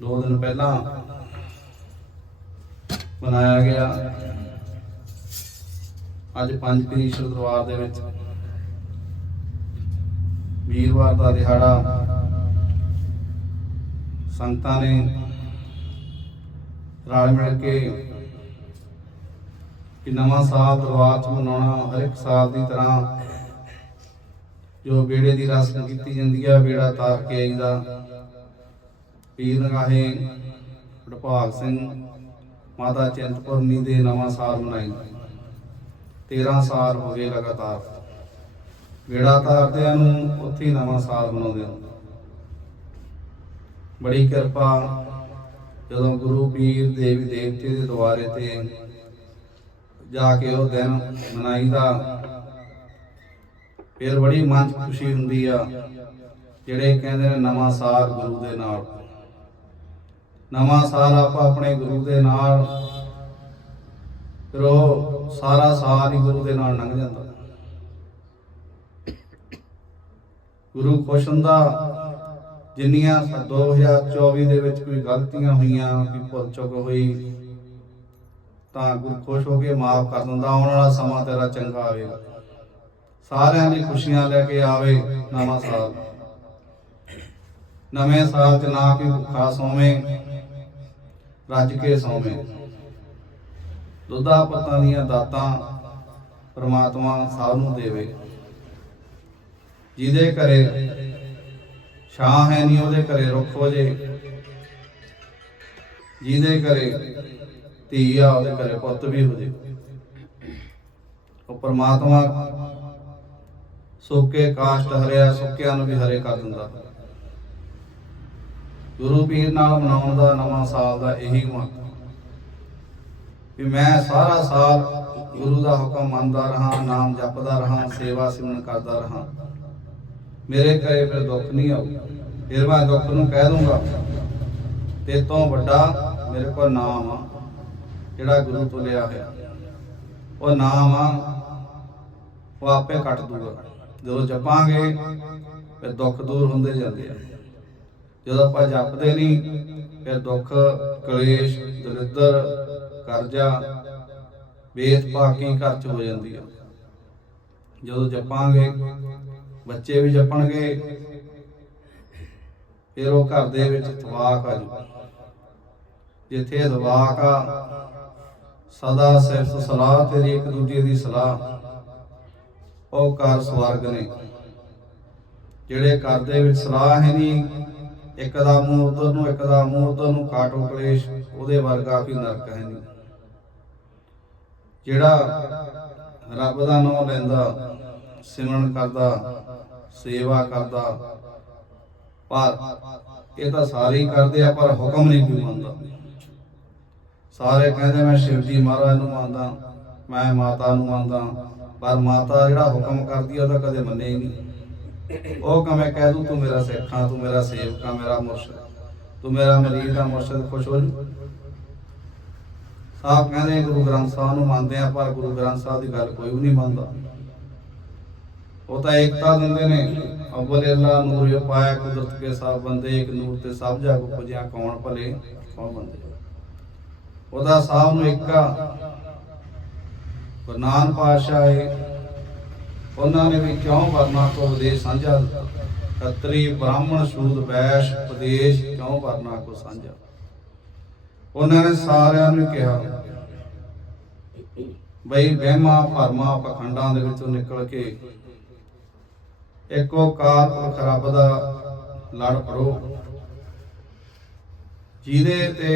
ਦੋ ਦਿਨ ਪਹਿਲਾਂ ਮਨਾਇਆ ਗਿਆ। ਅੱਜ ਪੰਜ ਪੀਰੀਸ਼ਰ ਦਰਬਾਰ ਦੇ ਵਿੱਚ ਵੀਰਵਾਰ ਦਾ ਦਿਹਾੜਾ ਸੰਤਾਂ ਨੇ ਰਲ ਮਿਲ ਕੇ ਕਿ ਨਵਾਂ ਸਾਲ ਦਰਬਾਰ ਚ ਮਨਾਉਣਾ ਹਰ ਇੱਕ ਸਾਲ ਦੀ ਤਰ੍ਹਾਂ ਜੋ ਬੇੜੇ ਦੀ ਰਸਮ ਕੀਤੀ ਜਾਂਦੀ ਹੈ ਬੇੜਾ ਤਾਰ ਕੇ ਆਈਦਾ। ਪੀਰ ਨਗਾਹੇ ਵਡਭਾਗ ਸਿੰਘ ਮਾਤਾ ਚਿੰਤਪੁਰਨੀ ਦੇ ਨਵਾਂ ਸਾਲ ਮਨਾਈ। 13 ਸਾਲ ਹੋ ਗਏ ਲਗਾਤਾਰ। ਬੇੜਾ ਤਾਰਦਿਆਂ ਨੂੰ ਉੱਥੇ ਨਵਾਂ ਸਾਲ ਮਨਾਉਂਦੇ ਹਨ ਬੜੀ ਕਿਰਪਾ ਜਦੋਂ ਗੁਰੂ ਪੀਰ ਦੇਵੀ ਦੇਵਤੇ ਦੇ ਦੁਆਰੇ ਤੇ ਜਾ ਕੇ ਉਹ ਦਿਨ ਮਨਾਈਦਾ, ਫਿਰ ਬੜੀ ਮਨ 'ਚ ਖੁਸ਼ੀ ਹੁੰਦੀ ਆ, ਜਿਹੜੇ ਕਹਿੰਦੇ ਨੇ ਨਵਾਂ ਸਾਲ ਗੁਰੂ ਦੇ ਨਾਲ। ਨਵਾਂ ਸਾਲ ਆਪਾਂ ਆਪਣੇ ਗੁਰੂ ਦੇ ਨਾਲ ਫਿਰ ਸਾਰਾ ਸਾਲ ਹੀ ਗੁਰੂ ਦੇ ਨਾਲ ਲੰਘ ਜਾਂਦਾ। ਗੁਰੂ ਖੁਸ਼ ਹੁੰਦਾ, ਜਿੰਨੀਆਂ 2024 ਦੇ ਵਿੱਚ ਕੋਈ ਗਲਤੀਆਂ ਹੋਈਆਂ, ਕੋਈ ਭੁੱਲ ਚੁੱਕ ਹੋਈ, ਤਾਂ ਗੁਰੂ ਖੁਸ਼ ਹੋ ਕੇ ਮਾਫ ਕਰ ਦਿੰਦਾ, ਆਉਣ ਵਾਲਾ ਸਮਾਂ ਤੇਰਾ ਚੰਗਾ ਆਵੇਗਾ। ਸਾਰਿਆਂ ਦੀ ਖੁਸ਼ੀਆਂ ਲੈ ਕੇ ਆਵੇ ਨਵਾਂ ਸਾਲ। ਨਵੇਂ ਸਾਲ 'ਚ ਨਾ ਕੋਈ ਭੁੱਖਾ ਸੋਵੇਂ ਰੱਜ ਕੇ ਸੋਵੇਂ ਦੁੱਧਾ ਪਤਾਂ ਦੀਆਂ ਦਾਤਾਂ ਪ੍ਰਮਾਤਮਾ ਸਭ ਨੂੰ ਦੇਵੇ। ਜਿਹਦੇ ਘਰੇ ਛਾਂ ਹੈ ਨਹੀਂ, ਉਹਦੇ ਘਰੇ ਰੁੱਖ ਹੋ ਜੇ। ਜਿਹਦੇ ਘਰੇ ਧੀ ਆ, ਉਹਦੇ ਘਰੇ ਪੁੱਤ ਵੀ ਹੋ ਜੇ। ਉਹ ਪ੍ਰਮਾਤਮਾ ਸੁੱਕੇ ਕਾਸ਼ਟ ਹਰਿਆ ਸੁੱਕਿਆਂ ਨੂੰ ਵੀ ਹਰੇ ਕਰ ਦਿੰਦਾ। ਗੁਰੂ ਪੀਰ ਨਾਲ ਮਨਾਉਣ ਦਾ ਨਵਾਂ ਸਾਲ ਦਾ ਇਹੀ ਮਹੱਤਵ ਵੀ ਮੈਂ ਸਾਰਾ ਸਾਲ ਗੁਰੂ ਦਾ ਹੁਕਮ ਮੰਨਦਾ ਰਹਾ, ਨਾਮ ਜਪਦਾ ਰਹਾ, ਸੇਵਾ ਸਿਮਰਨ ਕਰਦਾ ਰਹਾ। ਮੇਰੇ ਘਰੇ ਫਿਰ ਦੁੱਖ ਨਹੀਂ ਆਊ। ਫਿਰ ਮੈਂ ਦੁੱਖ ਨੂੰ ਕਹਿ ਦੂੰਗਾ, ਤੇ ਤੋਂ ਵੱਡਾ ਮੇਰੇ ਕੋਲ ਨਾਮ ਆ, ਜਿਹੜਾ ਗੁਰੂ ਤੋਂ ਲਿਆ ਹੋਇਆ। ਉਹ ਨਾਮ ਆ, ਉਹ ਆਪੇ ਕੱਟ ਦੂਗਾ। ਜਦੋਂ ਜਪਾਂਗੇ, ਫਿਰ ਦੁੱਖ ਦੂਰ ਹੁੰਦੇ ਜਾਂਦੇ ਆ। ਜਦੋਂ ਆਪਾਂ ਜਪਦੇ ਨਹੀਂ ਫਿਰ ਦੁੱਖ, ਕਲੇਸ਼ ਦਰਿਦਰ ਕਰਜ਼ਾ ਵੇਤ ਪਾਕੀ ਘਰ ਚ ਹੋ ਜਾਂਦੀ ਆ। ਜਦੋਂ ਜਪਾਂਗੇ, ਬੱਚੇ ਵੀ ਜਪਣਗੇ, ਫਿਰ ਉਹ ਘਰ ਦੇ ਵਿੱਚ ਤਵਾਕ ਆ ਜੂ। ਜਿੱਥੇ ਤਵਾਕ ਆ, ਸਦਾ ਸਿਰਫ ਸਲਾਹ ਤੇਰੀ ਇੱਕ ਦੂਜੇ ਦੀ ਸਲਾਹ। ਉਹ ਘਰ ਸਵਰਗ ਨੇ। ਜਿਹੜੇ ਘਰ ਦੇ ਵਿੱਚ ਸਲਾਹ ਹੈ ਨਹੀਂ ਇੱਕ ਦਾ ਮੂੰਹ ਉਧਰ ਨੂੰ, ਇੱਕ ਦਾ ਮੂੰਹ ਉਧਰ ਨੂੰ ਕਾਟੋ ਕਲੇਸ਼, ਉਹਦੇ ਵਰਗਾ ਕੋਈ ਨਰਕ ਹੈ ਨਹੀਂ। ਜਿਹੜਾ ਰੱਬ ਦਾ ਨਾਮ ਲੈਂਦਾ, ਸਿਮਰਨ ਕਰਦਾ, ਸੇਵਾ ਕਰਦਾ, ਪਰ ਇਹ ਤਾਂ ਸਾਰੇ ਹੀ ਕਰਦੇ ਆ, ਪਰ ਹੁਕਮ ਨਹੀਂ ਕੋਈ ਮੰਨਦਾ। ਸਾਰੇ ਕਹਿੰਦੇ, ਮੈਂ ਸ਼ਿਵ ਜੀ ਮਹਾਰਾਜ ਨੂੰ ਮੰਨਦਾ, ਮੈਂ ਮਾਤਾ ਨੂੰ ਮੰਨਦਾ, ਪਰ ਮਾਤਾ ਜਿਹੜਾ ਹੁਕਮ ਕਰਦੀ ਆ, ਉਹ ਤਾਂ ਕਦੇ ਮੰਨੇ ਹੀ ਨਹੀਂ। ਉਹ ਕਵੇਂ ਕਹਿ ਦੂੰ, ਤੂੰ ਮੇਰਾ ਸਿੱਖਾਂ, ਤੂੰ ਮੇਰਾ ਸੇਵਕ, ਮੇਰਾ ਮੁਰਸ਼ਿਦ। ਤੂੰ ਮੇਰਾ ਮਰੀਦ ਆ ਮੁਰਸ਼ਿਦ, ਖੁਸ਼ ਹੋ ਜੂ। ਸਾਹਿਬ ਕਹਿੰਦੇ ਗੁਰੂ ਗ੍ਰੰਥ ਸਾਹਿਬ ਨੂੰ ਮੰਨਦੇ ਆ, ਪਰ ਗੁਰੂ ਗ੍ਰੰਥ ਸਾਹਿਬ ਦੀ ਗੱਲ ਕੋਈ ਵੀ ਨਹੀਂ ਮੰਨਦਾ। ਉਹ ਤਾਂ ਏਕਤਾ ਦਿੰਦੇ ਨੇ। ਅਵਲ ਅੱਲਾ ਨੂਰ ਪਾਇਆ, ਕੁਦਰਤ ਕੇ ਸਭ ਬੰਦੇ, ਇੱਕ ਨੂਰ ਤੇ ਸਭ ਜਗ ਉਪਜਿਆ ਕੌਣ ਭਲੇ, ਕੌਣ ਬੰਦੇ। ਉਹਦਾ ਸਾਹਿਬ ਨੂੰ ਇੱਕਾ ਗੁਰੂ ਨਾਨਕ ਹੈ ਉਹਨਾਂ ਨੇ ਵੀ ਕਿਉਂ ਵਰਨਾ ਕੋ ਉਪਦੇਸ਼ ਸਾਂਝਾ ਖੱਤਰੀ ਬ੍ਰਾਹਮਣ ਸ਼ੂਦ ਵੈਸ਼ ਉਪਦੇਸ਼ ਕਿਉਂ ਵਰਨਾ ਕੋ ਸਾਂਝਾ? ਉਹਨਾਂ ਨੇ ਸਾਰਿਆਂ ਨੂੰ ਕਿਹਾ, ਬਈ ਵਹਿਮਾਂ ਭਰਮਾਂ ਪਖੰਡਾਂ ਦੇ ਵਿੱਚੋਂ ਨਿਕਲ ਕੇ ਇੱਕੋ ਕਾਰ ਪੁਰਖ ਰੱਬ ਦਾ ਲੜ ਪੜੋ ਜਿਹਦੇ ਤੇ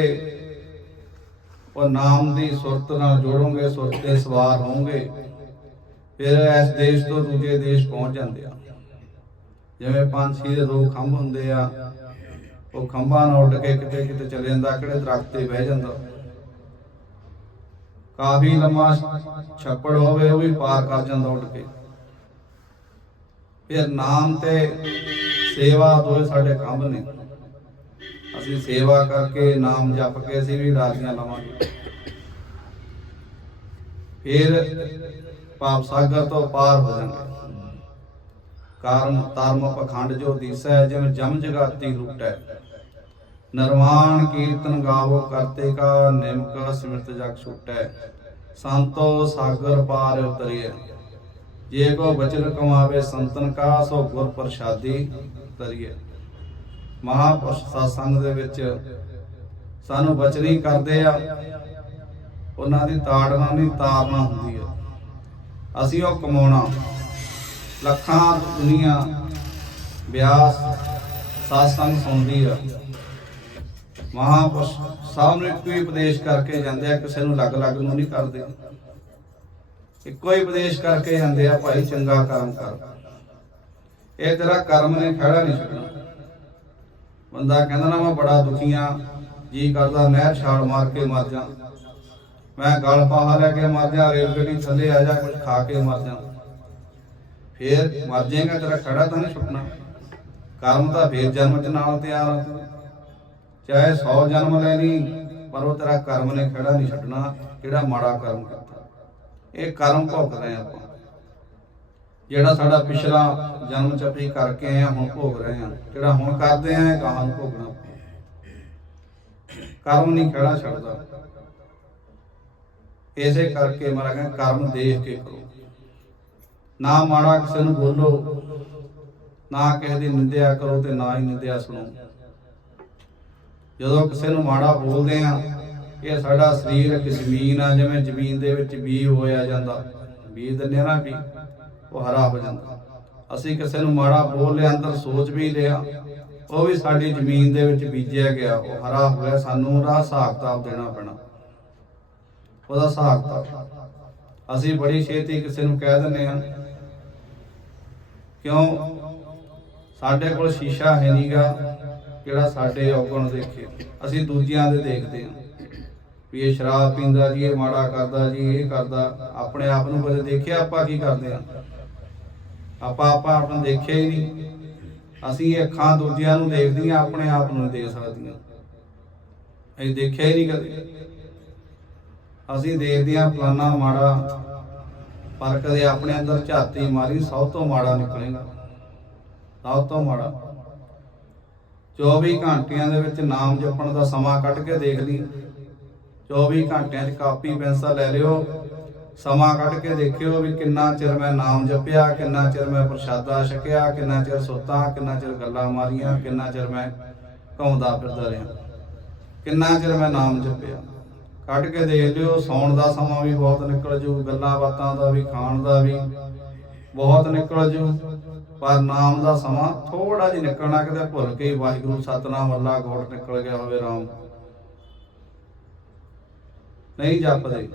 ਉਹ ਨਾਮ ਦੀ ਸੁਰਤ ਨਾਲ ਜੋੜੋਗੇ, ਸੁਰਤ ਤੇ ਸਵਾਰ ਹੋਵੋਗੇ ਫਿਰ ਇਸ ਦੇਸ਼ ਤੋਂ ਦੂਜੇ ਦੇਸ਼ ਪਹੁੰਚ ਜਾਂਦੇ ਆ। ਜਿਵੇਂ ਪੰਛੀ ਦੇ ਦੋ ਖੰਭ ਹੁੰਦੇ ਆ, ਉਹ ਖੰਭਾਂ ਨਾਲ ਉੱਡ ਕੇ ਕਿਤੇ ਕਿਤੇ ਚਲੇ ਜਾਂਦਾ, ਕਿਹੜੇ ਦਰਖਤ ਤੇ ਬਹਿ ਜਾਂਦਾ। ਕਾਫੀ ਲੰਮਾ ਛੱਪੜ ਹੋਵੇ, ਉਹ ਵੀ ਪਾਰ ਕਰ ਜਾਂਦਾ ਉੱਡ ਕੇ। ਫਿਰ ਨਾਮ ਤੇ ਸੇਵਾ ਦੋਏ ਸਾਡੇ ਖੰਭ ਨੇ। ਅਸੀਂ ਸੇਵਾ ਕਰਕੇ ਨਾਮ ਜਪ ਕੇ ਅਸੀਂ ਵੀ ਰਾਜੀਆਂ ਲਵਾਂਗੇ। ਫਿਰ ਪਾਪ ਸਾਗਰ ਤੋਂ ਪਾਰ ਹੋ ਜਾਣਗੇ ਕਾਰਨ ਧਰਮ ਪਖੰਡ ਜੋ ਦੀਸੈ, ਜਿਵੇਂ ਜਮ ਜਗਾਤੀ ਲੁੱਟੈ। ਨਰਵਾਣ ਕੀਰਤਨ ਗਾਵੋ ਕਰਤੇ ਕਾ, ਨਿਮਕ ਸਿਮਰਤ ਜਗ ਛੁਟੈ। ਸੰਤੋ ਸਾਗਰ ਪਾਰ ਉਤਰਿਐ। ਜੇ ਕੋ ਬਚਨ ਕਮਾਵੇ ਸੰਤਨ ਕਾ, ਸੋ ਗੁਰ ਪ੍ਰਸਾਦੀ ਤਰੀਏ ਮਹਾਪੁਰਸ਼ ਸਤਸੰਗ ਦੇ ਵਿੱਚ ਸਾਨੂੰ ਬਚਨੀ ਕਰਦੇ ਆ। ਉਹਨਾਂ ਦੀ ਤਾੜਨਾ ਨਹੀਂ, ਤਾਰਨਾ ਹੁੰਦੀ ਆ। ਅਸੀਂ ਉਹ ਕਮਾਉਣਾ। ਲੱਖਾਂ ਦੁਨੀਆ, ਬਿਆਸ ਸਾਸੰਗ ਸੁਣਦੀ ਆ। ਮਹਾਪੁਰਸ਼ ਸਭ ਨੂੰ ਇੱਕੋ ਹੀ ਉਪਦੇਸ਼ ਕਰਕੇ ਜਾਂਦੇ ਆ, ਕਿਸੇ ਨੂੰ ਅਲੱਗ-ਅਲੱਗ ਨੂੰ ਨਹੀਂ ਕਰਦੇ। ਇੱਕੋ ਹੀ ਉਪਦੇਸ਼ ਕਰਕੇ ਜਾਂਦੇ ਆ, ਭਾਈ ਚੰਗਾ ਕਰਮ ਕਰ। ਇਹ ਤੇਰਾ ਕਰਮ ਨੇ ਖੜਾ ਨਹੀਂ ਛੱਡਣਾ। ਬੰਦਾ ਕਹਿੰਦਾ ਨਾ, ਮੈਂ ਬੜਾ ਦੁਖੀ ਆ, ਜੀ ਕਰਦਾ ਨਹਿਰ ਛਾਲ ਮਾਰ ਕੇ ਮਰ ਜਾ। ਮੈਂ ਗਲ ਪਾਹਾ ਲੈ ਕੇ ਮਰ ਜਾ, ਰੇਲ ਗੱਡੀ ਥੱਲੇ ਆ ਜਾ ਕੁਝ ਖਾ ਕੇ ਮਰ ਜਾ। ਫੇਰ ਮਰ ਜਾਏਗਾ, ਤੇਰਾ ਖੜਾ ਤਾਂ ਨਹੀਂ ਛੁੱਟਣਾ। ਕਰਮ ਤਾਂ ਫੇਰ ਜਨਮ ਚ ਨਾਲ ਤਿਆਰ ਆ। ਚਾਹੇ 100 ਜਨਮ ਲੈ ਲਈ, ਪਰ ਉਹ ਤੇਰਾ ਕਰਮ ਨੇ ਖੜਾ ਨਹੀਂ ਛੱਡਣਾ, ਜਿਹੜਾ ਮਾੜਾ ਕਰਮ ਕੀਤਾ। ਇਹ ਕਰਮ ਭੋਗ ਰਹੇ ਆਪਾਂ। ਜਿਹੜਾ ਸਾਡਾ ਪਿਛਲਾ ਜਨਮ ਚ ਅਸੀਂ ਕਰਕੇ ਆਏ ਹੁਣ ਭੋਗ ਰਹੇ ਹਾਂ ਜਿਹੜਾ ਹੁਣ ਕਰਦੇ ਆ, ਇਹ ਗਾਹਾਂ ਨੂੰ ਭੋਗਣਾ। ਕਰਮ ਨਹੀਂ ਖੜਾ ਛੱਡਦਾ। ਇਸੇ ਕਰਕੇ ਮਾਰਾ ਕਹਿੰਦਾ ਕਰਮ ਦੇਖ ਕੇ ਕਰੋ। ਨਾ ਮਾੜਾ ਕਿਸੇ ਨੂੰ ਬੋਲੋ, ਨਾ ਕਿਸੇ ਦੀ ਨਿੰਦਿਆ ਕਰੋ ਤੇ ਨਾ ਹੀ ਨਿੰਦਿਆ ਸੁਣੋ। ਜਦੋਂ ਕਿਸੇ ਨੂੰ ਮਾੜਾ ਬੋਲਦੇ ਆ, ਇਹ ਸਾਡਾ ਸਰੀਰ ਇੱਕ ਜ਼ਮੀਨ ਆ, ਜਿਵੇਂ ਜ਼ਮੀਨ ਦੇ ਵਿੱਚ ਬੀ ਹੋਇਆ ਜਾਂਦਾ। ਬੀਜ ਦਿੰਦੇ ਨਾ ਵੀ, ਉਹ ਹਰਾ ਹੋ ਜਾਂਦਾ। ਅਸੀਂ ਕਿਸੇ ਨੂੰ ਮਾੜਾ ਬੋਲ ਲਿਆ, ਅੰਦਰ ਸੋਚ ਵੀ ਲਿਆ, ਉਹ ਵੀ ਸਾਡੀ ਜ਼ਮੀਨ ਦੇ ਵਿੱਚ ਬੀਜਿਆ ਗਿਆ, ਉਹ ਹਰਾ ਹੋਇਆ, ਸਾਨੂੰ ਉਹਦਾ ਹਿਸਾਬ ਕਿਤਾਬ ਦੇਣਾ ਪੈਣਾ। ਉਹਦਾ ਹਿਸਾਬ ਅਸੀਂ ਬੜੀ ਛੇਤੀ ਕਿਸੇ ਨੂੰ ਕਹਿ ਦਿੰਦੇ ਆ ਕਿਉਂ? ਸਾਡੇ ਕੋਲ ਸ਼ੀਸ਼ਾ ਹੈ ਨਹੀਂਗਾ ਜਿਹੜਾ ਸਾਡੇ ਔਗਣ ਦੇਖੇ। ਅਸੀਂ ਦੂਜਿਆਂ ਦੇ ਦੇਖਦੇ ਹਾਂ। ਵੀ ਇਹ ਸ਼ਰਾਬ ਪੀਂਦਾ ਜੀ, ਇਹ ਮਾੜਾ ਕਰਦਾ ਜੀ, ਇਹ ਕਰਦਾ। ਆਪਣੇ ਆਪ ਨੂੰ ਕਦੇ ਦੇਖਿਆ ਆਪਾਂ ਕੀ ਕਰਦੇ ਆ ਆਪਾਂ ਆਪਾਂ ਆਪ ਨੂੰ ਦੇਖਿਆ ਹੀ ਨਹੀਂ। ਅਸੀਂ ਇਹ ਅੱਖਾਂ ਦੂਜਿਆਂ ਨੂੰ ਦੇਖਦੀਆਂ, ਆਪਣੇ ਆਪ ਨੂੰ ਨਹੀਂ ਦੇਖ ਸਕਦੀਆਂ। ਅਸੀਂ ਦੇਖਿਆ ਹੀ ਨਹੀਂ ਕਦੇ। ਅਸੀਂ ਦੇਖਦੇ ਹਾਂ ਫਲਾਨਾ ਮਾੜਾ ਪਰ ਕਦੇ ਆਪਣੇ ਅੰਦਰ ਝਾਤੀ ਮਾਰੀ ਸਭ ਤੋਂ ਮਾੜਾ ਨਿਕਲੇਗਾ। ਸਭ ਤੋਂ ਮਾੜਾ। 24 ਘੰਟਿਆਂ ਦੇ ਵਿੱਚ ਨਾਮ ਜਪਣ ਦਾ ਸਮਾਂ ਕੱਢ ਕੇ ਦੇਖ ਲਈ। 24 ਘੰਟਿਆਂ 'ਚ ਕਾਪੀ, ਪੈਨਸਲ ਲੈ ਲਿਓ। ਸਮਾਂ ਕੱਢ ਕੇ ਦੇਖਿਓ ਵੀ ਕਿੰਨਾ ਚਿਰ ਮੈਂ ਨਾਮ ਜਪਿਆ, ਕਿੰਨਾ ਚਿਰ ਮੈਂ ਪ੍ਰਸ਼ਾਦਾ ਛਕਿਆ, ਕਿੰਨਾ ਚਿਰ ਸੁੱਤਾ, ਕਿੰਨਾ ਚਿਰ ਗੱਲਾਂ ਮਾਰੀਆਂ, ਕਿੰਨਾ ਚਿਰ ਮੈਂ ਘੁੰਮਦਾ ਫਿਰਦਾ ਰਿਹਾ। ਕਿੰਨਾ ਚਿਰ ਮੈਂ ਨਾਮ ਜਪਿਆ। ਕੱਢ ਕੇ ਦੇਖ ਲਿਓ ਸੌਣ ਦਾ ਸਮਾਂ ਵੀ ਬਹੁਤ ਨਿਕਲ ਜੂ, ਗੱਲਾਂ ਬਾਤਾਂ ਦਾ ਵੀ, ਖਾਣ ਦਾ ਵੀ ਬਹੁਤ ਨਿਕਲ ਜੂ। ਪਰ ਨਾਮ ਦਾ ਸਮਾਂ ਥੋੜਾ ਜਿਹਾ ਨਿਕਲਣਾ, ਕਿਤੇ ਭੁੱਲ ਕੇ ਵਾਹਿਗੁਰੂ ਸਤਨਾਮ ਅੱਲਾ ਗੋੜ ਨਿਕਲ ਗਿਆ ਹੋਵੇ ਰਾਮ। ਨਹੀਂ ਜਪਦੇ।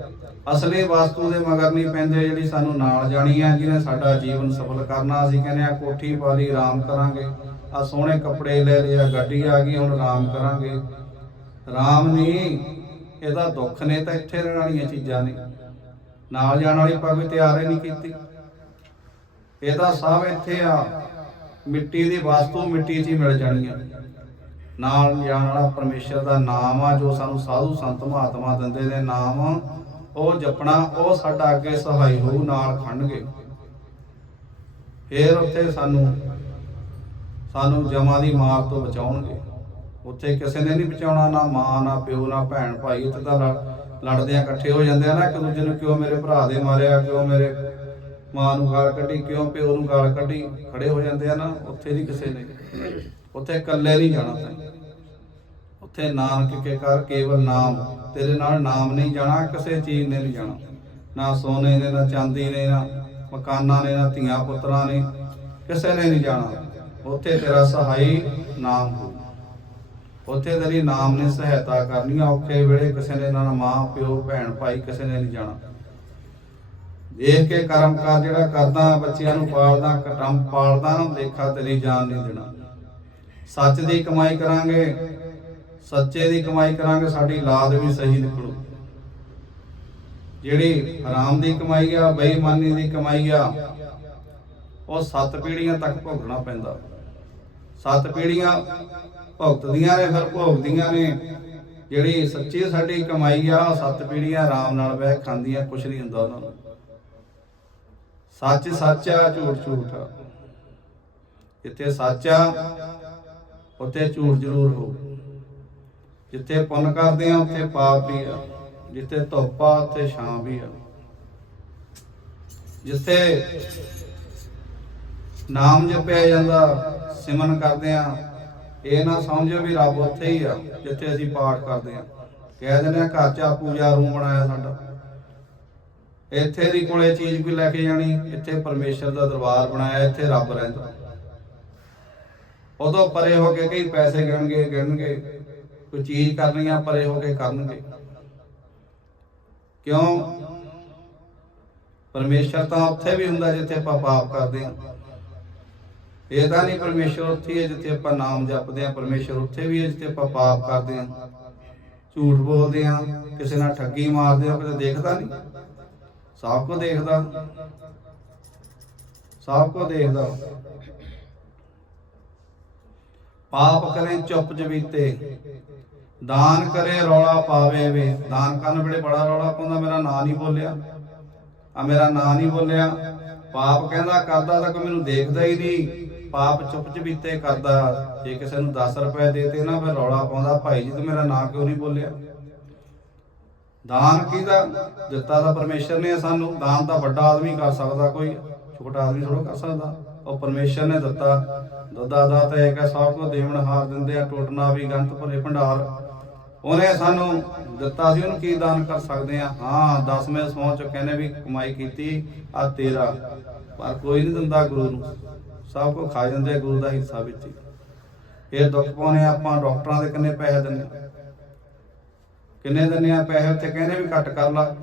ਅਸਲੀ ਵਸਤੂ ਦੇ ਮਗਰ ਨਹੀਂ ਪੈਂਦੇ, ਜਿਹੜੀ ਸਾਨੂੰ ਨਾਲ ਜਾਣੀ ਹੈ, ਜਿਹਨੇ ਸਾਡਾ ਜੀਵਨ ਸਫਲ ਕਰਨਾ, ਅਸੀਂ ਕਹਿੰਦੇ ਆ ਕੋਠੀ ਪਾ ਲਈ ਆਰਾਮ ਕਰਾਂਗੇ। ਆ ਸੋਹਣੇ ਕੱਪੜੇ ਲੈ ਲਿਆ ਗੱਡੀ ਆ ਗਈ, ਹੁਣ ਆਰਾਮ ਕਰਾਂਗੇ। ਰਾਮ ਨਹੀਂ ਇਹਦਾ ਦੁੱਖ ਨੇ ਤਾਂ ਇੱਥੇ ਰਹਿਣ ਵਾਲੀਆਂ ਚੀਜ਼ਾਂ ਨੇ। ਨਾਲ ਜਾਣ ਵਾਲੀ ਪਾ ਕੋਈ ਤਿਆਰ ਹੀ ਨਹੀਂ ਕੀਤੀ। ਇਹਦਾ ਸਭ ਇੱਥੇ ਆ। ਮਿੱਟੀ ਦੀ ਵਸਤੂ ਮਿੱਟੀ 'ਚ ਹੀ ਮਿਲ ਜਾਣੀਆਂ ਨਾਲ ਜਾਣ ਵਾਲਾ ਪਰਮੇਸ਼ਰ ਦਾ ਨਾਮ ਆ, ਜੋ ਸਾਨੂੰ ਸਾਧੂ ਸੰਤ ਮਹਾਤਮਾ ਦਿੰਦੇ ਨੇ, ਨਾਮ ਉਹ ਜਪਣਾ, ਉਹ ਸਾਡਾ ਅੱਗੇ ਸਹਾਈ ਹੋਊ, ਨਾਲ ਖੜਨਗੇ ਫੇਰ ਉੱਥੇ ਸਾਨੂੰ ਸਾਨੂੰ ਜਮਾਂ ਦੀ ਮਾਰ ਤੋਂ ਬਚਾਉਣਗੇ। ਉੱਥੇ ਕਿਸੇ ਨੇ ਨਹੀਂ ਬਚਾਉਣਾ, ਨਾ ਮਾਂ, ਨਾ ਪਿਓ, ਨਾ ਭੈਣ ਭਾਈ, ਉੱਥੇ ਤਾਂ ਲੜਦੇ ਆ ਇਕੱਠੇ ਹੋ ਜਾਂਦੇ ਆ ਨਾ, ਇੱਕ ਦੂਜੇ ਨੂੰ ਕਿਉਂ ਮੇਰੇ ਭਰਾ ਦੇ ਮਾਰਿਆ, ਕਿਉਂ ਮੇਰੇ ਮਾਂ ਨੂੰ ਗਾਲ ਕੱਢੀ, ਕਿਉਂ ਪਿਓ ਨੂੰ ਗਾਲ ਕੱਢੀ, ਖੜੇ ਹੋ ਜਾਂਦੇ ਆ ਨਾ, ਉੱਥੇ ਨਹੀਂ ਕਿਸੇ ਨੇ। ਉੱਥੇ ਇਕੱਲੇ ਨਹੀਂ ਜਾਣਾ ਤੈਂ। ਉੱਥੇ ਨਾਨਕ ਕੇ ਕਰ ਕੇਵਲ ਨਾਮ, ਤੇਰੇ ਨਾਲ ਨਾਮ ਨਹੀਂ ਜਾਣਾ, ਕਿਸੇ ਚੀਜ਼ ਨੇ ਨਹੀਂ ਜਾਣਾ। ਨਾ ਸੋਨੇ ਨੇ, ਨਾ ਚਾਂਦੀ ਨੇ, ਨਾ ਮਕਾਨਾਂ ਨੇ, ਨਾ ਧੀਆਂ ਪੁੱਤਰਾਂ ਨੇ, ਕਿਸੇ ਨੇ ਨਹੀਂ ਜਾਣਾ। ਉੱਥੇ ਤੇਰਾ ਸਹਾਈ ਨਾਮ ਹੋ ਉੱਥੇ ਤੇਰੀ ਨਾਮ ਨੇ ਸਹਾਇਤਾ ਕਰਨੀ ਆ, ਔਖੇ ਵੇਲੇ ਕਿਸੇ ਨੇ ਨਾ ਮਾਂ, ਪਿਓ, ਭੈਣ, ਭਾਈ ਕਿਸੇ ਨੇ ਨਹੀਂ ਜਾਣਾ। ਦੇਖ ਕੇ ਕਰਮ ਕਰ ਜਿਹੜਾ ਕਰਦਾ, ਬੱਚਿਆਂ ਨੂੰ ਪਾਲਦਾ ਕਟਮ ਪਾਲਦਾ ਨਾ ਦੇਖਾ ਤੇਰੀ ਜਾਨ ਨਹੀਂ ਦੇਣਾ। ਸੱਚ ਦੀ ਕਮਾਈ ਕਰਾਂਗੇ, ਸੱਚੇ ਦੀ ਕਮਾਈ ਕਰਾਂਗੇ, ਸਾਡੀ ਲਾਦ ਵੀ ਸਹੀ ਨਿਕਲੂ। ਜਿਹੜੀ ਹਰਾਮ ਦੀ ਕਮਾਈ ਆ, ਬੇਈਮਾਨੀ ਦੀ ਕਮਾਈ ਆ, ਉਹ ਸੱਤ ਪੀੜੀਆਂ ਤੱਕ ਭੋਗਣਾ ਪੈਂਦਾ। ਸੱਤ ਪੀੜੀਆਂ ਭੁਗਤਦੀਆਂ ਨੇ, ਫਿਰ ਭੋਗਦੀਆਂ ਨੇ। ਜਿਹੜੀ ਸੱਚੀ ਸਾਡੀ ਕਮਾਈ ਆ ਸੱਤ ਪੀੜੀਆਂ ਆਰਾਮ ਨਾਲ ਬਹਿ ਖਾਂਦੀਆਂ, ਕੁਛ ਨਹੀਂ ਹੁੰਦਾ ਉਹਨਾਂ ਨੂੰ। ਸੱਚ ਸੱਚ ਆ, ਝੂਠ ਝੂਠ ਆ। ਜਿੱਥੇ ਸੱਚ ਆ, ਉੱਥੇ ਝੂਠ ਜ਼ਰੂਰ ਹੋ ਜਿੱਥੇ ਪੁੰਨ ਕਰਦੇ ਆ, ਉੱਥੇ ਪਾਪ ਵੀ ਆ। ਜਿੱਥੇ ਧੁੱਪ ਆ, ਉੱਥੇ ਛਾਂ ਵੀ ਆ। ਜਿੱਥੇ ਨਾਮ ਜਪਿਆ ਜਾਂਦਾ, ਸਿਮਰਨ ਕਰਦੇ ਆ ਇਹ ਨਾ ਸਮਝੋ ਵੀ ਰੱਬ ਉੱਥੇ ਹੀ ਆ, ਜਿੱਥੇ ਅਸੀਂ ਪਾਠ ਕਰਦੇ ਆ ਕਹਿ ਦਿੰਦੇ ਆ, ਘਰ ਚ ਆ, ਪੂਜਾ ਰੂਮ ਬਣਾਇਆ ਸਾਡਾ। ਇੱਥੇ ਦੀ ਕੋਲੇ ਚੀਜ਼ ਕੋਈ ਲੈ ਕੇ ਜਾਣੀ, ਇੱਥੇ ਪਰਮੇਸ਼ਰ ਦਾ ਦਰਬਾਰ ਬਣਾਇਆ, ਇੱਥੇ ਰੱਬ ਰਹਿੰਦਾ। ਉਦੋਂ ਪਰੇ ਹੋ ਕੇ ਕਈ ਪੈਸੇ ਗਿਣਗੇ ਗਿਣਨਗੇ, ਕੋਈ ਚੀਜ਼ ਕਰਨੀ ਆ, ਪਰੇ ਹੋ ਕੇ ਕਰਨਗੇ। ਕਿਉਂ? ਪਰਮੇਸ਼ਰ ਤਾਂ ਉੱਥੇ ਵੀ ਹੁੰਦਾ ਜਿੱਥੇ ਆਪਾਂ ਪਾਪ ਕਰਦੇ ਆ ਇਹ ਤਾਂ ਨਹੀਂ ਪਰਮੇਸ਼ਰ ਉੱਥੇ ਹੈ ਜਿੱਥੇ ਆਪਾਂ ਨਾਮ ਜਪਦੇ ਆ ਪਰਮੇਸ਼ਰ ਉੱਥੇ ਵੀ ਹੈ ਜਿੱਥੇ ਆਪਾਂ ਪਾਪ ਕਰਦੇ ਆ ਝੂਠ ਬੋਲਦੇ ਆ ਕਿਸੇ ਨਾਲ ਠੱਗੀ ਮਾਰਦੇ ਆ ਕਿਤੇ ਦੇਖਦਾ ਨਹੀਂ। ਸਭ ਕੋ ਦੇਖਦਾ। ਸਭ ਕੋ ਦੇਖਦਾ। ਪਾਪ ਕਰੇ, ਚੁੱਪ ਜਬੀਤੇ ਦਾਨ ਕਰੇ, ਰੌਲਾ ਪਾਵੇ ਵੇ। ਦਾਨ ਕਰਨ ਵੇਲੇ ਬੜਾ ਰੌਲਾ ਪਾਉਂਦਾ, ਮੇਰਾ ਨਾਂ ਨਹੀਂ ਬੋਲਿਆ। ਆ ਮੇਰਾ ਨਾਂ ਨਹੀਂ ਬੋਲਿਆ। ਪਾਪ ਕਹਿੰਦਾ, ਕਰਦਾ ਤਾਂ ਕੋਈ ਮੈਨੂੰ ਦੇਖਦਾ ਹੀ ਨਹੀਂ। ਪਾਪ ਚੁੱਪ ਚਬੀਤੇ ਕਰਦਾ, ਜੇ ਕਿਸੇ ਨੂੰ 10 ਰੁਪਏ ਦੇਤੇ ਨਾ ਫਿਰ ਰੌਲਾ ਪਾਉਂਦਾ, ਭਾਈ ਜੀ ਤੂੰ ਮੇਰਾ ਨਾਂ ਕਿਉਂ ਨਹੀਂ ਬੋਲਿਆ? ਦਾਨ ਕਿਹਦਾ? ਦਿੱਤਾ ਤਾਂ ਪਰਮੇਸ਼ਰ ਨੇ ਸਾਨੂੰ। ਦਾਨ ਤਾਂ ਵੱਡਾ ਆਦਮੀ ਕਰ ਸਕਦਾ ਕੋਈ, ਛੋਟਾ ਆਦਮੀ ਥੋੜਾ ਕਰ ਸਕਦਾ। ਉਹ ਪਰਮੇਸ਼ਰ ਨੇ ਦਿੱਤਾ। ਦੱਦਾ ਦਾ ਤਾਂ ਇੱਕ ਸਭ ਕੋ ਦੇਵਨ ਹਾਰ ਦਿੰਦੇ ਆ, ਟੁੱਟਣਾ ਵੀ ਗੰਤ ਭਰੇ ਭੰਡਾਰ। ਉਹਨੇ ਸਾਨੂੰ ਦਿੱਤਾ ਸੀ, ਉਹਨੂੰ ਕੀ ਦਾਨ ਕਰ ਸਕਦੇ ਆ? ਹਾਂ, ਦਸਵੇਂ ਸੌਂ ਚ ਕਹਿੰਦੇ ਵੀ ਕਮਾਈ ਕੀਤੀ ਆ ਤੇਰਾ, ਪਰ ਕੋਈ ਨਹੀਂ ਦਿੰਦਾ ਗੁਰੂ ਨੂੰ। ਸਭ ਕੋ ਖਾ ਜਾਂਦੇ ਆ, ਗੁਰੂ ਦਾ ਹਿੱਸਾ ਵਿੱਚ ਹੀ। ਇਹ ਦੁੱਖ ਪਾਉਣੇ ਆਪਾਂ, ਡਾਕਟਰਾਂ ਦੇ ਕਿੰਨੇ ਪੈਸੇ ਦਿੰਦੇ ਕਿੰਨੇ ਦਿੰਦੇ ਆ ਪੈਸੇ, ਉੱਥੇ ਕਹਿੰਦੇ ਵੀ ਘੱਟ ਕਰ ਲਾ।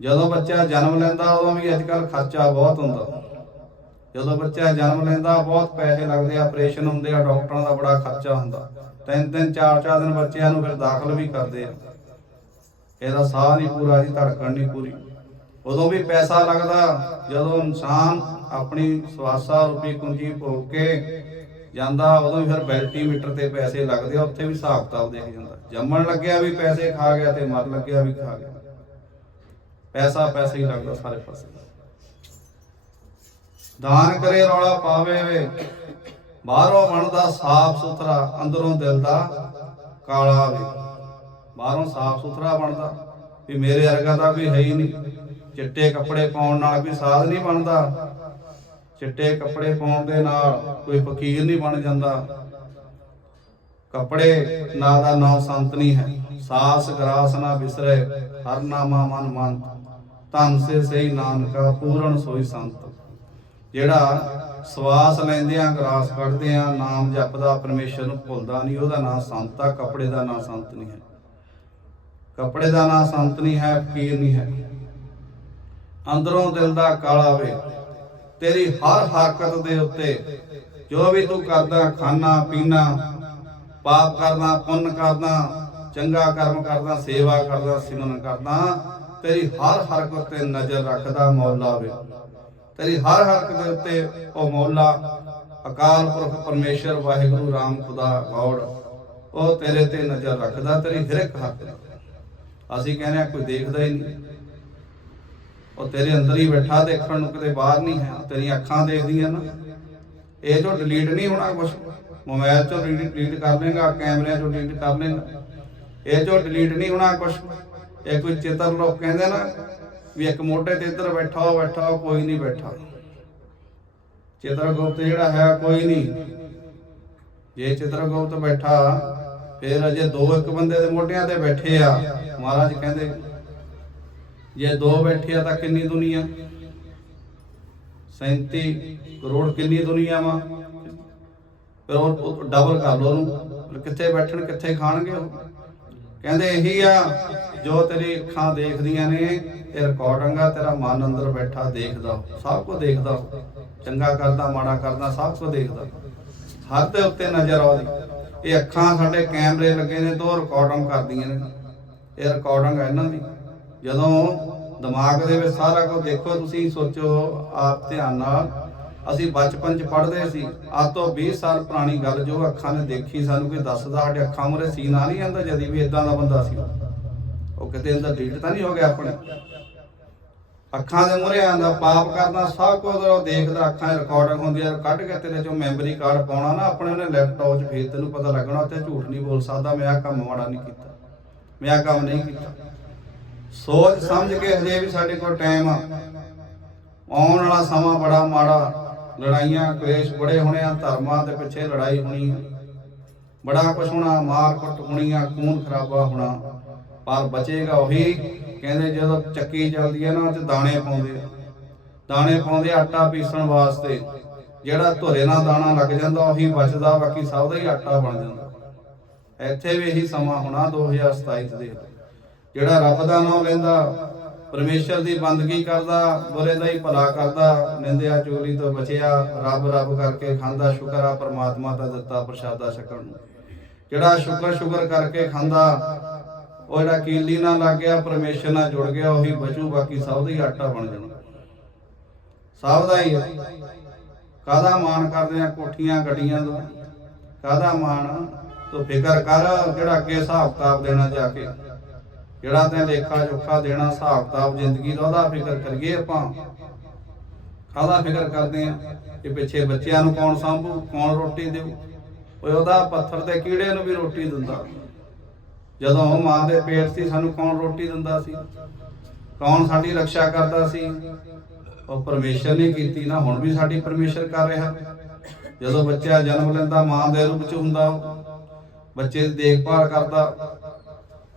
ਜਦੋਂ ਬੱਚਾ ਜਨਮ ਲੈਂਦਾ, ਉਦੋਂ ਵੀ ਅੱਜ ਕੱਲ ਖਰਚਾ ਬਹੁਤ ਹੁੰਦਾ। ਜਦੋਂ ਬੱਚਾ ਜਨਮ ਲੈਂਦਾ, ਬਹੁਤ ਪੈਸੇ ਲੱਗਦੇ ਆ, ਆਪਰੇਸ਼ਨ ਹੁੰਦੇ ਆ, ਡਾਕਟਰਾਂ ਦਾ ਬੜਾ ਖਰਚਾ ਹੁੰਦਾ। ਤਿੰਨ ਤਿੰਨ ਚਾਰ ਚਾਰ ਦਿਨ ਬੱਚਿਆਂ ਨੂੰ ਫਿਰ ਦਾਖਲ ਵੀ ਕਰਦੇ ਆ। ਇਹਦਾ ਸਾਹ ਨਹੀਂ ਪੂਰਾ ਜੀ ਧੜਕਣ ਨਹੀਂ ਪੂਰੀ। ਉਦੋਂ ਵੀ ਪੈਸਾ ਲੱਗਦਾ, ਜਦੋਂ ਇਨਸਾਨ ਆਪਣੀ ਸਵਾਸਾ ਰੂਪੀ ਕੁੰਜੀ ਭੋਗ ਕੇ ਜਾਂਦਾ, ਉਦੋਂ ਵੀ ਫਿਰ ਬੈਲਟੀਮੀਟਰ ਤੇ ਪੈਸੇ ਲੱਗਦੇ ਆ, ਉੱਥੇ ਵੀ ਹਿਸਾਬ ਕਿਤਾਬ ਦੇਖ ਜਾਂਦਾ। ਜੰਮਣ ਲੱਗਿਆ ਵੀ ਪੈਸੇ ਖਾ ਗਿਆ ਤੇ ਮਰ ਲੱਗਿਆ ਵੀ ਖਾ ਗਿਆ। ਪੈਸਾ ਪੈਸਾ ਹੀ ਲੱਗਦਾ ਸਾਰੇ ਪਾਸੇ। ਦਾਨ ਕਰੇ, ਰੌਲਾ ਪਾਵੇ ਵੇ। ਬਾਹਰੋਂ ਬਣਦਾ ਸਾਫ਼ ਸੁਥਰਾ, ਅੰਦਰੋਂ ਦਿਲ ਦਾ ਕਾਲਾ ਵੇ। ਬਾਹਰੋਂ ਸਾਫ਼ ਸੁਥਰਾ ਬਣਦਾ, ਵੀ ਮੇਰੇ ਵਰਗਾ ਤਾਂ ਕੋਈ ਹੈ ਹੀ ਨਹੀਂ। ਚਿੱਟੇ ਕੱਪੜੇ ਪਾਉਣ ਨਾਲ ਕੋਈ ਸਾਧ ਨਹੀਂ ਬਣਦਾ। ਚਿੱਟੇ ਕੱਪੜੇ ਪਾਉਣ ਦੇ ਨਾਲ ਕੋਈ ਫਕੀਰ ਨਹੀਂ ਬਣ ਜਾਂਦਾ। ਕੱਪੜੇ ਨਾ ਦਾ ਨਾਮ ਸੰਤ ਨਹੀਂ ਹੈ। ਸਾਸ ਗਰਾਸ ਨਾ ਬਿਸਰੇ, ਹਰ ਨਾਮਾ ਮਨ ਮੰਤ। ਧਨ ਸੇ ਸਹੀ ਨਾਨਕਾ, ਪੂਰਨ ਸੋਈ ਸੰਤ। ਜਿਹੜਾ ਸਵਾਸ ਲੈਂਦੇ ਆ ਗਰਾਸ ਕੱਢਦੇ ਆ ਨਾਮ ਜਪਦਾ, ਪਰਮੇਸ਼ਰ ਨੂੰ ਭੁੱਲਦਾ ਨਹੀਂ, ਉਹਦਾ ਨਾਮ ਸੰਤ ਆ, ਕੱਪੜੇ ਦਾ ਨਾਮ ਸੰਤ ਨਹੀਂ ਹੈ। ਕੱਪੜੇ ਦਾ ਨਾਮ ਸੰਤ ਨਹੀਂ ਹੈ, ਫਕੀਰ ਨਹੀਂ ਹੈ। ਅੰਦਰੋਂ ਦਿਲ ਦਾ ਕਾਲਾ ਵੇ। ਤੇਰੀ ਹਰ ਹਰਕਤ ਦੇ ਉੱਤੇ ਜੋ ਵੀ ਤੂੰ ਕਰਦਾ, ਖਾਣਾ, ਪੀਣਾ, ਪਾਪ ਕਰਦਾ ਪੁੰਨ ਕਰਦਾ ਚੰਗਾ ਕਰਮ ਕਰਦਾ ਸੇਵਾ ਕਰਦਾ, ਸਿਮਰਨ ਕਰਦਾ, ਤੇਰੀ ਹਰ ਹਰਕਤ ਤੇ ਨਜ਼ਰ ਰੱਖਦਾ ਮੌਲਾ ਵੇ। ਤੇਰੀ ਹਰ ਹਰਕਤ ਦੇ ਉੱਤੇ ਉਹ ਮੌਲਾ, ਅਕਾਲ ਪੁਰਖ ਪਰਮੇਸ਼ਰ, ਵਾਹਿਗੁਰੂ, ਰਾਮ ਖੁਦਾ, ਗੌੜ, ਉਹ ਤੇਰੇ ਤੇ ਨਜ਼ਰ ਰੱਖਦਾ, ਤੇਰੀ ਹਰ ਇੱਕ ਹਰਕਤ। ਅਸੀਂ ਕਹਿੰਦੇ ਆ ਕੋਈ ਦੇਖਦਾ ਹੀ ਨਹੀਂ। ਉਹ ਤੇਰੇ ਅੰਦਰ ਹੀ ਬੈਠਾ, ਦੇਖਣ ਨੂੰ ਕਿਤੇ ਬਾਹਰ ਨਹੀਂ ਹੈ। ਤੇਰੀਆਂ ਅੱਖਾਂ ਦੇਖਦੀਆਂ ਨਾ। ਇਹ ਤੋਂ ਡਿਲੀਟ ਨਹੀਂ ਹੋਣਾ ਕੁਝ ਮੋਬਾਈਲ ਚੋਂ ਡਿਲੀਟ ਕਰ ਲੇਗਾ ਕੈਮਰਿਆਂ ਚੋਂ ਡਿਲੀਟ ਕਰ ਲੇਗਾ ਇਹ ਚੋਂ ਡਿਲੀਟ ਨਹੀਂ ਹੋਣਾ ਕੁਝ ਇਹ ਕੋਈ ਚਿੱਤਰ ਲੋਕ ਕਹਿੰਦੇ ਨਾ ਵੀ ਇੱਕ ਮੋਢੇ ਤੇ ਇੱਧਰ ਬੈਠਾ ਹੋ ਬੈਠਾ ਕੋਈ ਨਹੀਂ ਬੈਠਾ। ਚਿੱਤਰਗੁਪਤ ਜਿਹੜਾ ਹੈ, ਕੋਈ ਨਹੀਂ। ਜੇ ਚਿੱਤਰਗੁਪਤ ਬੈਠਾ, ਫਿਰ ਅਜੇ ਦੋ ਇੱਕ ਬੰਦੇ ਦੇ ਮੋਢਿਆਂ ਤੇ ਬੈਠੇ ਆ। ਮਹਾਰਾਜ ਕਹਿੰਦੇ ਜੇ ਦੋ ਬੈਠੇ ਆ ਤਾਂ ਕਿੰਨੀ ਦੁਨੀਆ? 37 ਕਰੋੜ ਕਿੰਨੀ ਦੁਨੀਆ ਵਾ? ਫਿਰ ਉਹ ਡਬਲ ਕਰ ਲਓ ਉਹਨੂੰ। ਕਿੱਥੇ ਬੈਠਣ, ਕਿੱਥੇ ਖਾਣਗੇ ਉਹ? ਕਹਿੰਦੇ ਇਹੀ ਆ, ਜੋ ਤੇਰੀ ਅੱਖਾਂ ਦੇਖਦੀਆਂ ਨੇ, ਇਹ ਰਿਕਾਰਡਿੰਗ ਆ, ਤੇਰਾ ਮਨ ਅੰਦਰ ਬੈਠਾ ਦੇਖਦਾ ਸਭ ਕੁਝ ਦੇਖਦਾ ਚੰਗਾ ਕਰਦਾ, ਮਾੜਾ ਕਰਦਾ, ਸਭ ਕੁਝ ਦੇਖਦਾ ਹਰ ਦੇ ਉੱਤੇ ਨਜ਼ਰ ਆਉਂਦੀ ਇਹ ਅੱਖਾਂ ਸਾਡੇ ਕੈਮਰੇ ਲੱਗੇ ਨੇ, ਦੋ ਰਿਕਾਰਡਿੰਗ ਕਰਦੀਆਂ ਨੇ। ਇਹ ਰਿਕਾਰਡਿੰਗ ਹੈ ਇਹਨਾਂ ਦੀ। ਜਦੋਂ ਦਿਮਾਗ ਦੇ ਵਿੱਚ ਸਾਰਾ ਕੁਝ ਦੇਖੋ, ਤੁਸੀਂ ਸੋਚੋ ਆਪ ਧਿਆਨ ਨਾਲ। ਅਸੀਂ ਬਚਪਨ ਚ ਪੜ੍ਹਦੇ ਸੀ, ਅੱਜ ਤੋਂ 20 ਸਾਲ ਪੁਰਾਣੀ ਗੱਲ ਜੋ ਅੱਖਾਂ ਨੇ ਦੇਖੀ ਸਾਨੂੰ ਕੋਈ ਦੱਸਦਾ ਸਾਡੇ ਅੱਖਾਂ ਮੁਰੇ ਸੀਨਾ ਨਹੀਂ ਆਂਦਾ ਜਦੀ ਵੀ ਇਦਾਂ ਦਾ ਬੰਦਾ ਸੀ। ਉਹ। ਕਿਤੇ ਅੰਦਰ ਡੀਟ ਤਾਂ ਨਹੀਂ ਹੋ ਗਿਆ ਆਪਣੇ? ਅੱਖਾਂ ਦੇ ਮੂਹਰੇ ਆਂਦਾ, ਪਾਪ ਕਰਨਾ ਸਭ ਕੁਝ ਉਹ ਦੇਖਦਾ, ਅੱਖਾਂ 'ਚ ਰਿਕਾਰਡਿੰਗ ਹੁੰਦੀ ਆ ਕੱਢ ਕੇ ਤੇਰੇ ਚੋਂ ਮੈਮਰੀ ਕਾਰਡ ਪਾਉਣਾ ਨਾ, ਆਪਣੇ ਉਹਨੇ ਲੈਪਟਾਪ 'ਚ ਫੇਰ ਤੈਨੂੰ ਪਤਾ ਲੱਗਣਾ, ਉੱਥੇ ਝੂਠ ਨਹੀਂ ਬੋਲ ਸਕਦਾ, ਮੈਂ ਆਹ ਕੰਮ ਮਾੜਾ ਨਹੀਂ ਕੀਤਾ। ਮੈਂ ਆਹ ਕੰਮ ਨਹੀਂ ਕੀਤਾ। ਸੋਚ ਸਮਝ ਕੇ ਹਜੇ ਵੀ ਸਾਡੇ ਕੋਲ ਟਾਈਮ ਆ। ਆਉਣ ਵਾਲਾ ਸਮਾਂ ਬੜਾ ਮਾੜਾ। ਲੜਾਈਆਂ, ਕਲੇਸ਼ ਬੜੇ ਹੋਣੇ ਆ, ਧਰਮਾਂ ਦੇ ਪਿੱਛੇ ਲੜਾਈ ਹੋਣੀ ਆ। ਬੜਾ ਕੁਛ ਹੋਣਾ ਮਾਰ ਕੁੱਟ ਹੋਣੀ ਆ, ਖੂਨ ਖਰਾਬਾ ਹੋਣਾ। ਪਰ ਬਚੇਗਾ ਉਹੀ, ਕਹਿੰਦੇ ਜਦੋਂ ਚੱਕੀ ਚੱਲਦੀ ਆ ਨਾ, ਤੇ ਦਾਣੇ ਪਾਉਂਦੇ ਆ। ਦਾਣੇ ਪਾਉਂਦੇ ਆਟਾ ਪੀਸਣ ਵਾਸਤੇ। ਜਿਹੜਾ ਧੁਰੇ ਨਾਲ ਦਾਣਾ ਲੱਗ ਜਾਂਦਾ, ਉਹੀ ਬਚਦਾ, ਬਾਕੀ ਸਭ ਦਾ ਹੀ ਆਟਾ ਬਣ ਜਾਂਦਾ। ਇੱਥੇ ਵੀ ਇਹੀ ਸਮਾਂ ਹੋਣਾ 2027 ਦੇ ਜਿਹੜਾ ਰੱਬ ਦਾ ਨਾਮ ਲੈਂਦਾ, ਪਰਮੇਸ਼ਰ ਦੀ ਬੰਦਗੀ ਕਰਦਾ ਬੁਰੇ ਦਾ ਹੀ ਭਲਾ ਕਰਦਾ, ਨਿੰਦਿਆ ਚੋਰੀ ਤੋਂ ਬਚਿਆ, ਰੱਬ ਰੱਬ ਕਰਕੇ ਖਾਂਦਾ ਸ਼ੁਕਰ ਆ, ਪਰਮਾਤਮਾ ਦਾ ਦਿੱਤਾ ਪ੍ਰਸ਼ਾਦਾ ਛਕਣ ਨੂੰ। ਜਿਹੜਾ ਸ਼ੁਕਰ ਸ਼ੁਕਰ ਕਰਕੇ ਖਾਂਦਾ, ਉਹ ਜਿਹੜਾ ਕੀਲੀ ਨਾਲ ਲੱਗ ਗਿਆ, ਪਰਮੇਸ਼ਰ ਨਾਲ ਜੁੜ ਗਿਆ, ਉਹੀ ਬਚੂ, ਬਾਕੀ ਸਭ ਦਾ ਹੀ ਆਟਾ ਬਣ ਜਾਣਾ। ਸਭ ਦਾ ਹੀ ਹੈ। ਕਾਹਦਾ ਮਾਣ ਕਰਦੇ ਆ ਕੋਠੀਆਂ, ਗੱਡੀਆਂ ਦਾ? ਕਾਹਦਾ ਮਾਣ? ਤੂੰ ਫਿਕਰ ਕਰ, ਜਿਹੜਾ ਅੱਗੇ ਹਿਸਾਬ ਕਿਤਾਬ ਦੇਣਾ ਜਾ ਕੇ। ਜਿਹੜਾ ਤੇ ਲੇਖਾ ਜੋਖਾ ਦੇਣਾ, ਹਿਸਾਬ ਕਿਤਾਬ, ਜ਼ਿੰਦਗੀ ਦਾ ਉਹਦਾ ਫਿਕਰ ਕਰੀਏ ਆਪਾਂ। ਕਾਹਦਾ ਫਿਕਰ ਕਰਦੇ ਆ? ਕਿ ਪਿੱਛੇ ਬੱਚਿਆਂ ਨੂੰ ਕੌਣ ਸੰਭੂ, ਕੌਣ ਰੋਟੀ ਦੇਊ? ਓਏ ਉਹਦਾ ਪੱਥਰ ਤੇ ਕੀੜੇ ਨੂੰ ਵੀ ਰੋਟੀ ਦਿੰਦਾ। ਜਦੋਂ ਉਹ ਮਾਂ ਦੇ ਪੇਟ ਸੀ, ਸਾਨੂੰ ਕੌਣ ਰੋਟੀ ਦਿੰਦਾ ਸੀ? ਕੌਣ ਸਾਡੀ ਰੱਖਿਆ ਕਰਦਾ ਸੀ? ਉਹ ਪਰਮੇਸ਼ਰ ਨੇ ਕੀਤੀ ਨਾ, ਹੁਣ ਵੀ ਸਾਡੀ ਪਰਮੇਸ਼ਰ ਕਰ ਰਿਹਾ। ਜਦੋਂ ਬੱਚਾ ਜਨਮ ਲੈਂਦਾ, ਮਾਂ ਦੇ ਰੂਪ ਚ ਹੁੰਦਾ ਬੱਚੇ ਦੀ ਦੇਖਭਾਲ ਕਰਦਾ।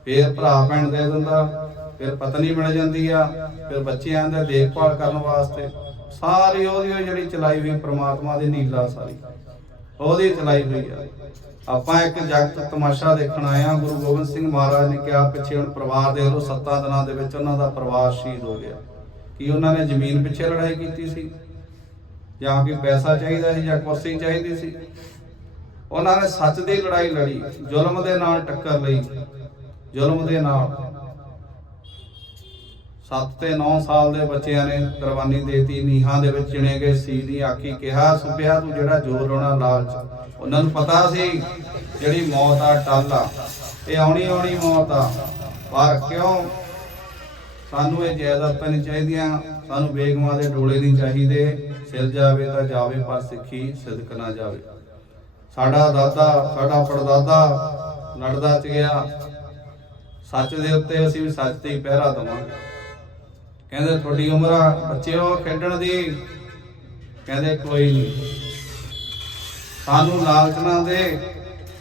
ਫਿਰ ਭਰਾ ਭੈਣ ਦੇ ਦਿੰਦਾ, ਫਿਰ ਪਤਨੀ ਮਿਲ ਜਾਂਦੀ ਆ, ਫਿਰ ਬੱਚਿਆਂ ਦੀ ਦੇਖਭਾਲ ਕਰਨ ਵਾਸਤੇ। ਸਾਰੀ ਉਹਦੀ ਜਿਹੜੀ ਚਲਾਈ ਹੋਈ ਪ੍ਰਮਾਤਮਾ ਦੀ ਨੀਲਾ ਸਾਰੀ, ਉਹਦੀ ਚਲਾਈ ਹੋਈ ਆ। ਆਪਾਂ ਇੱਕ ਜਗਤ ਤਮਾਸ਼ਾ ਦੇਖਣ ਆਏ ਆ, ਗੁਰੂ ਗੋਬਿੰਦ ਸਿੰਘ ਮਹਾਰਾਜ ਨੇ ਕਿਹਾ ਪਿੱਛੇ ਹੁਣ ਪਰਿਵਾਰ ਦੇ ਲੋ ਸੱਤਾਂ ਦਿਨਾਂ ਦੇ ਵਿੱਚ ਉਹਨਾਂ ਦਾ ਪਰਿਵਾਰ ਸ਼ਹੀਦ ਹੋ ਗਿਆ। ਕੀ ਉਹਨਾਂ ਨੇ ਜ਼ਮੀਨ ਪਿੱਛੇ ਲੜਾਈ ਕੀਤੀ ਸੀ? ਜਾਂ ਕਿ ਪੈਸਾ ਚਾਹੀਦਾ ਸੀ ਜਾਂ ਕੁਰਸੀ ਚਾਹੀਦੀ ਸੀ? ਉਹਨਾਂ ਨੇ ਸੱਚ ਦੀ ਲੜਾਈ ਲੜੀ, ਜ਼ੁਲਮ ਦੇ ਨਾਲ ਟੱਕਰ ਲਈ। ਜ਼ੁਲਮ ਦੇ ਨਾਲ। 7 ਤੇ 9 ਸਾਲ ਦੇ ਬੱਚਿਆਂ ਨੇ ਕੁਰਬਾਨੀ ਦੇਤੀ। ਨੀਹਾਂ ਦੇ ਵਿੱਚ ਚਿਣੇ ਗਏ ਸੀ, ਦੀ ਆਖੀ ਕਿਹਾ ਸੁਪਿਆ ਤੂੰ ਜਿਹੜਾ ਜ਼ੋਰ ਲਾਉਣਾ ਲਾਲਚ, ਉਹਨਾਂ ਨੂੰ ਪਤਾ ਸੀ ਜਿਹੜੀ ਮੌਤ ਆ ਟੱਲ ਆ। ਇਹ ਆਉਣੀ ਆਉਣੀ ਮੌਤ ਆ। ਪਰ ਕਿਉਂ? ਸਾਨੂੰ ਇਹ ਜਾਇਦਾਦਾਂ ਨਹੀਂ ਚਾਹੀਦੀਆਂ। ਸਾਨੂੰ ਬੇਗਮਾਂ ਦੇ ਡੋਲੇ ਨਹੀਂ ਚਾਹੀਦੇ। ਸਿਰ ਜਾਵੇ ਤਾਂ ਜਾਵੇ, ਪਰ ਸਿੱਖੀ ਸਿਦਕ ਨਾ ਜਾਵੇ। ਸਾਡਾ ਦਾਦਾ, ਸਾਡਾ ਪੜਦਾਦਾ ਲੜਦਾ ਚ ਗਿਆ। ਸੱਚ ਦੇ ਉੱਤੇ ਅਸੀਂ ਵੀ ਸੱਚ ਤੇ ਹੀ ਪਹਿਰਾ ਦਵਾਂਗੇ। ਕਹਿੰਦੇ ਤੁਹਾਡੀ ਉਮਰ ਆ ਬੱਚਿਓ ਖੇਡਣ ਦੀ। ਕਹਿੰਦੇ ਕੋਈ ਨਹੀਂ। ਸਾਨੂੰ ਲਾਲਚਨਾ ਦੇ,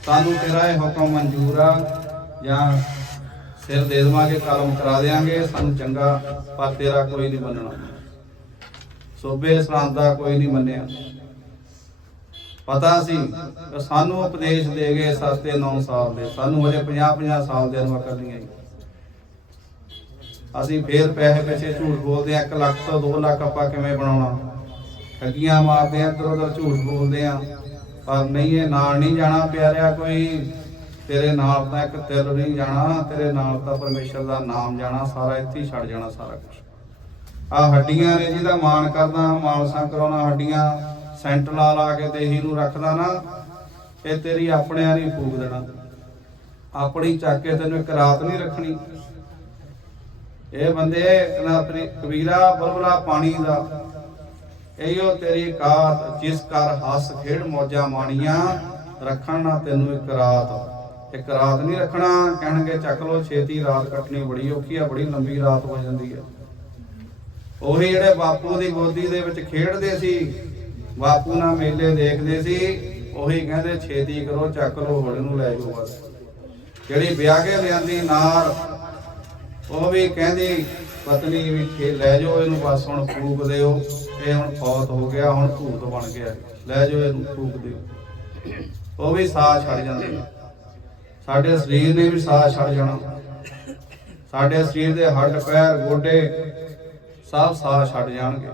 ਸਾਨੂੰ ਤੇਰਾ ਇਹ ਹੁਕਮ ਮਨਜ਼ੂਰ ਆ। ਜਾਂ ਸਿਰ ਦੇ ਦੇਵਾਂਗੇ ਕਲਮ ਕਰਾ ਦੇਾਂਗੇ ਸਾਨੂੰ ਚੰਗਾ ਪਰ ਤੇਰਾ ਕੋਈ ਨਹੀਂ ਮੰਨਣਾ। ਸੋਬੇ ਸਰਾਂ ਦਾ ਕੋਈ ਨਹੀਂ ਮੰਨਿਆ। ਪਤਾ ਸੀ ਸਾਨੂੰ ਉਪਦੇਸ਼ ਦੇ ਗਏ ਸਸਤੇ 9 ਸਾਲ ਦੇ। ਸਾਨੂੰ ਹਜੇ 50 50 ਸਾਲ ਦੇ ਨੂੰ ਅਕਲ ਨਹੀਂ ਆਈ ਅਸੀਂ ਫੇਰ ਪੈਸੇ ਪਿੱਛੇ ਝੂਠ ਬੋਲਦੇ ਆ 1 ਲੱਖ ਤੋਂ 2 ਲੱਖ ਆਪਾਂ ਕਿਵੇਂ ਬਣਾਉਣਾ? ਠੱਗੀਆਂ ਮਾਰਦੇ ਆ ਇੱਧਰ ਉੱਧਰ ਝੂਠ ਬੋਲਦੇ ਆ ਪਰ ਨਹੀਂ, ਇਹ ਨਾਲ ਨਹੀਂ ਜਾਣਾ ਪਿਆਰਿਆ ਕੋਈ। ਤੇਰੇ ਨਾਲ ਤਾਂ ਇੱਕ ਤਿਲ ਨਹੀਂ ਜਾਣਾ, ਤੇਰੇ ਨਾਲ ਤਾਂ ਪਰਮੇਸ਼ਰ ਦਾ ਨਾਮ ਜਾਣਾ, ਸਾਰਾ ਇੱਥੇ ਹੀ ਛੱਡ ਜਾਣਾ ਸਾਰਾ ਕੁਝ ਆ ਹੱਡੀਆਂ ਨੇ ਜਿਹਦਾ ਮਾਣ ਕਰਦਾ ਮਾਨਸਾ ਕਰਾਉਣਾ ਹੱਡੀਆਂ। ਸੈਂਟ ਲਾ ਲਾ ਕੇ ਦੇਹੀ ਨੂੰ ਰੱਖਦਾ ਨਾ, ਇਹ ਤੇਰੀ ਆਪਣਿਆਂ ਨਹੀਂ ਫੂਕ ਦੇਣਾ। ਆਪਣੀ ਚੱਕ ਕੇ ਤੈਨੂੰ ਇੱਕ ਰਾਤ ਨਹੀਂ ਰੱਖਣੀ। ਇਹ ਬੰਦੇ ਆਪਣੀ ਕਬੀਰਾ ਬਲਬਲਾ ਪਾਣੀ ਦਾ, ਇਹੋ ਤੇਰੀ ਕਾਤ ਜਿਸ ਕਰ ਹੱਸ ਖੇਡ ਮੌਜਾਂ ਮਾਣੀਆਂ ਰੱਖਣ ਨਾ ਤੈਨੂੰ ਇੱਕ ਰਾਤ। ਇੱਕ ਰਾਤ ਨਹੀਂ ਰੱਖਣਾ, ਕਹਿਣਗੇ ਚੱਕ ਲੋ ਛੇਤੀ ਰਾਤ ਕੱਟਣੀ ਬੜੀ ਔਖੀ ਆ, ਬੜੀ ਲੰਬੀ ਰਾਤ ਹੋ ਜਾਂਦੀ ਆ ਉਹੀ ਜਿਹੜੇ ਬਾਪੂ ਦੀ ਗੋਦੀ ਦੇ ਵਿੱਚ ਖੇਡਦੇ ਸੀ ਬਾਪੂ ਨਾਲ ਮੇਲੇ ਦੇਖਦੇ ਸੀ, ਉਹੀ ਕਹਿੰਦੇ, ਛੇਤੀ ਕਰੋ, ਚੱਕ ਲੋ ਹੋੜ ਨੂੰ ਲੈ ਜਾਓ ਬਸ। ਜਿਹੜੀ ਵਿਆਹ ਕੇ ਲਿਆਂਦੀ ਨਾਰ ਉਹ ਵੀ ਕਹਿੰਦੀ, ਪਤਨੀ ਵੀ ਖੇ, ਲੈ ਜਾਓ ਇਹਨੂੰ ਬਸ, ਹੁਣ ਫੂਕ ਦਿਓ। ਇਹ ਹੁਣ ਫੌਤ ਹੋ ਗਿਆ, ਹੁਣ ਭੂਤ ਬਣ ਗਿਆ। ਲੈ ਜਾਓ ਇਹਨੂੰ, ਫੂਕ ਦਿਓ। ਉਹ ਵੀ ਸਾਹ ਛੱਡ ਜਾਂਦੇ ਨੇ। ਸਾਡੇ ਸਰੀਰ ਨੇ ਵੀ ਸਾਹ ਛੱਡ ਜਾਣਾ। ਸਾਡੇ ਸਰੀਰ ਦੇ ਹੱਡ, ਪੈਰ, ਗੋਡੇ ਸਭ ਸਾਹ ਛੱਡ ਜਾਣਗੇ।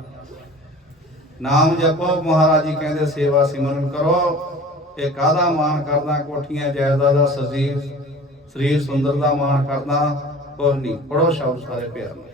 ਨਾਮ ਜਪੋ ਮਹਾਰਾਜ ਜੀ ਕਹਿੰਦੇ ਸੇਵਾ ਸਿਮਰਨ ਕਰੋ। ਇਹ ਕਾਹਦਾ ਮਾਣ ਕਰਦਾ? ਕੋਠੀਆਂ ਜਾਇਦਾਦਾਂ ਸਰੀਰ ਸਰੀਰ ਸੁੰਦਰ ਦਾ ਮਾਣ ਕਰਦਾ। ਕੁਛ ਨਹੀਂ ਪੜੋ ਸ਼ਬਦ ਸਾਰੇ ਪਿਆਰ ਨਾਲ।